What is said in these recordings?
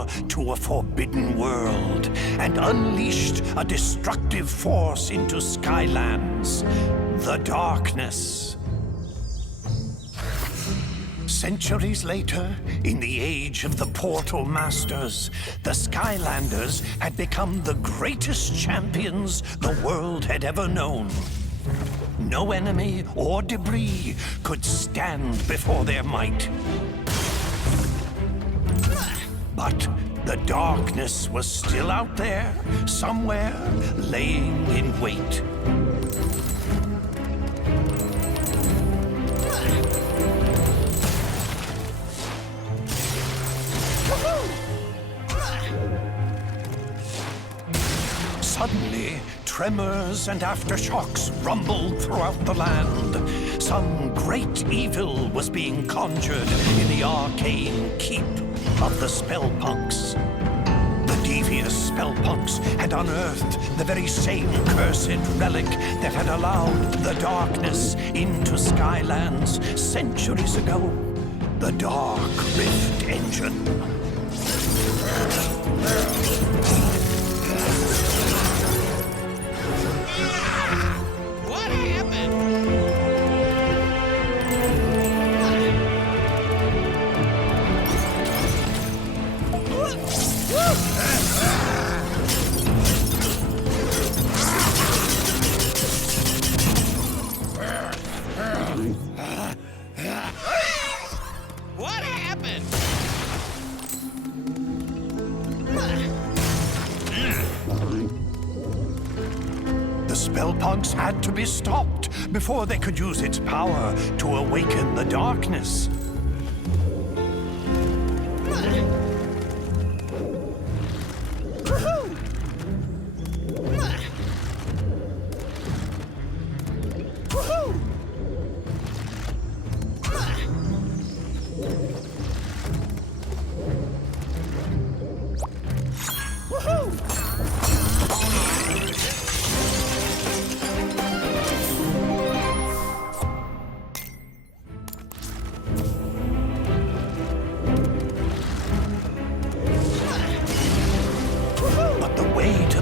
power to a forbidden world and unleashed a destructive force into Skylands, the darkness. Centuries later, in the age of the Portal Masters, the Skylanders had become the greatest champions the world had ever known. No enemy or debris could stand before their might. But the darkness was still out there, somewhere, laying in wait. Suddenly, tremors and aftershocks rumbled throughout the land. Some great evil was being conjured in the arcane keep of the Spellpunks. The devious Spellpunks had unearthed the very same cursed relic that had allowed the darkness into Skylands centuries ago. The Dark Rift Engine. What happened? The Spellpunks had to be stopped before they could use its power to awaken the darkness.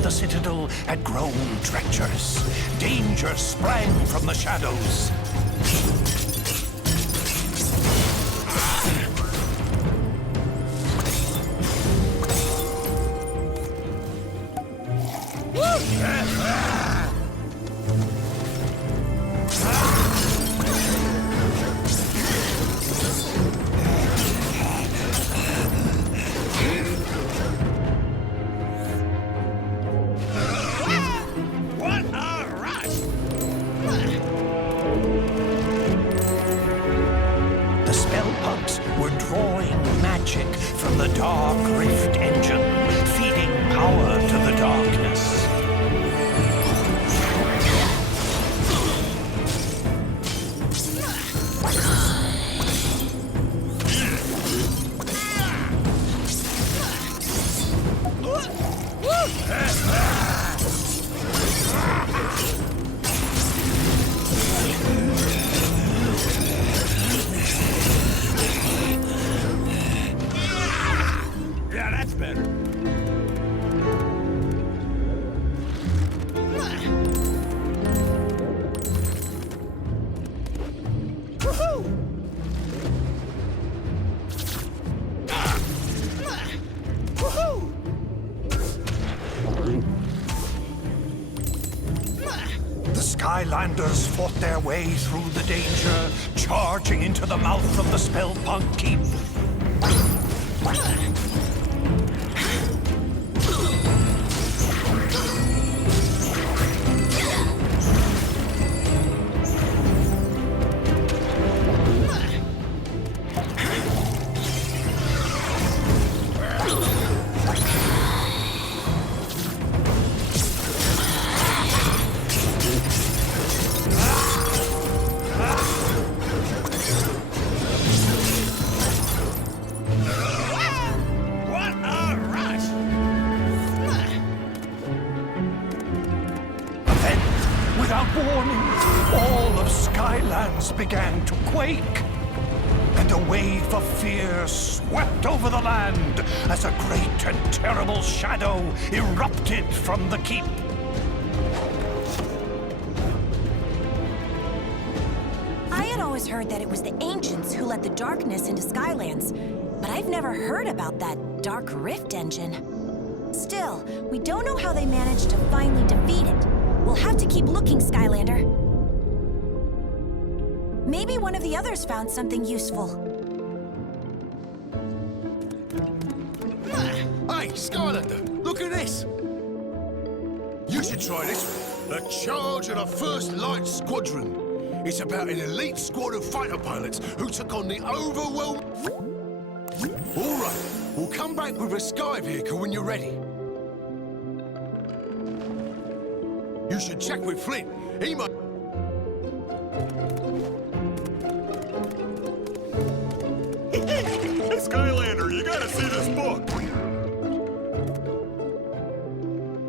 The Citadel had grown treacherous. Danger sprang from the shadows. From the Dark Rift Engine, feeding power to the darkness. Yeah, that's better. The Skylanders fought their way through the danger, charging into the mouth of the Spellpunk Keep. Without warning, all of Skylands began to quake. And and a wave of fear swept over the land as a great and terrible shadow erupted from the keep. I had always heard that it was the ancients who let the darkness into Skylands, but I've never heard about that Dark Rift engine. Still, we don't know how they managed to finally defeat it. We'll have to keep looking, Skylander. Maybe one of the others found something useful. Hey, Skylander, look at this! You should try this one. The Charge of the First Light Squadron. It's about an elite squad of fighter pilots who took on the overwhelming... All right, we'll come back with a sky vehicle when you're ready. You should check with Flint. He might... Skylander, you gotta see this book!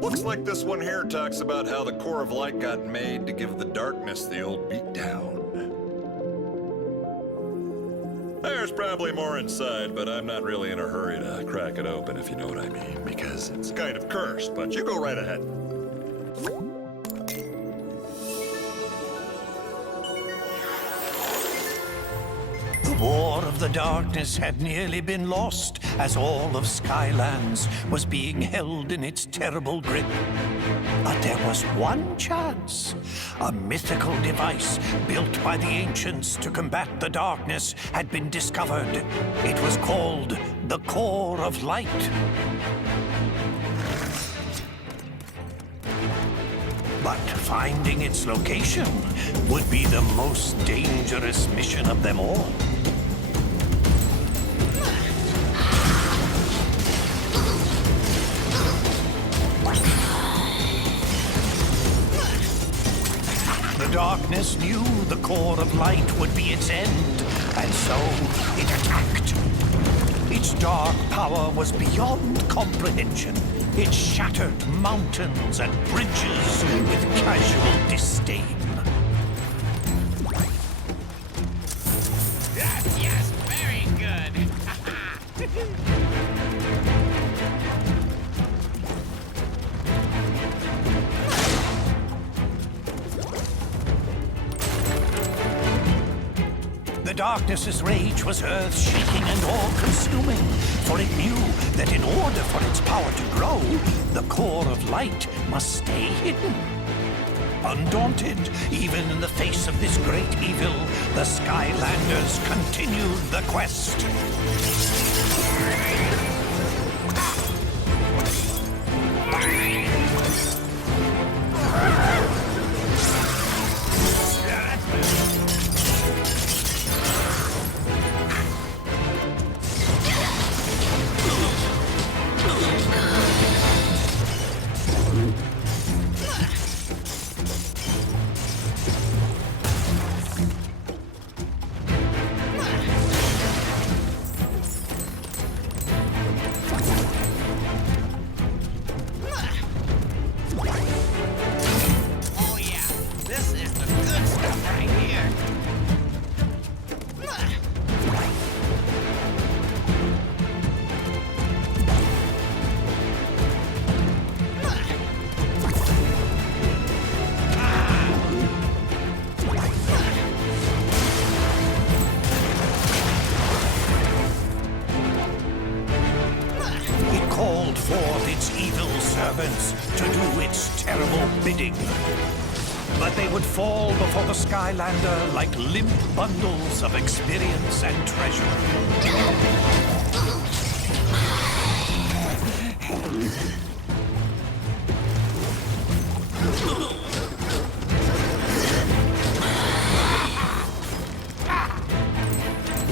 Looks like this one here talks about how the Core of Light got made to give the darkness the old beatdown. There's probably more inside, but I'm not really in a hurry to crack it open, if you know what I mean, because it's kind of cursed, but you go right ahead. The War of the Darkness had nearly been lost as all of Skylands was being held in its terrible grip. But there was one chance. A mythical device built by the ancients to combat the darkness had been discovered. It was called the Core of Light. But finding its location would be the most dangerous mission of them all. The darkness knew the Core of Light would be its end, and so it attacked. Its dark power was beyond comprehension. It shattered mountains and bridges with casual disdain. Yes, very good. The darkness's rage was earth-shaking and all-consuming, for it knew that in order for its power to grow, the Core of Light must stay hidden. Undaunted, even in the face of this great evil, the Skylanders continued the quest. Oh yeah, this is the good stuff right here. It called forth its evil servants to do its terrible bidding. But they would fall before the Skylander like limp bundles of experience and treasure.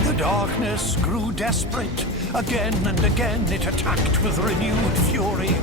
The darkness grew desperate. Again and again it attacked with renewed fury.